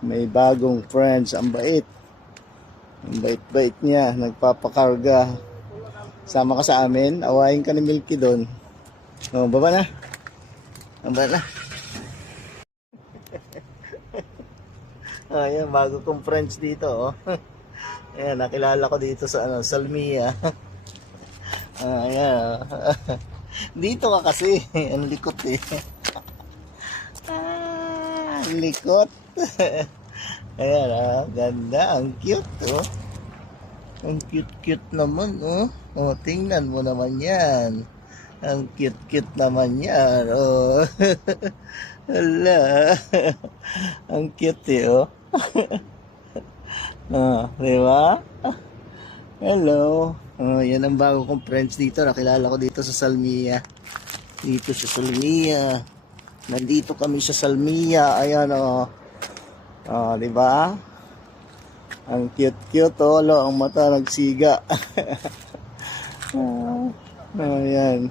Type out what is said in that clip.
May bagong friends. Ang bait. Ang bait-bait niya. Nagpapakarga. Sama ka sa amin. Awayin ka ni Milky doon. Oh, baba na. Baba na. Ayan, bago kong friends dito. Oh. Ayan, nakilala ko dito sa Salmia. Ayan. Dito ka kasi. Ang likot eh. Ang likot. Ayan ganda. Ang cute oh. Ang cute-cute naman oh. Oh, tingnan mo naman yan. Ang cute-cute naman yan oh. Hala. Ang cute eh oh. Di ba? Hello. Yan ang bago kong friends dito. Nakilala ko dito sa Salmia. Dito sa Salmia. Nandito kami sa Salmia. Ayan di ba? Ang cute-cute oh. Ang mata nagsiga. Ayan.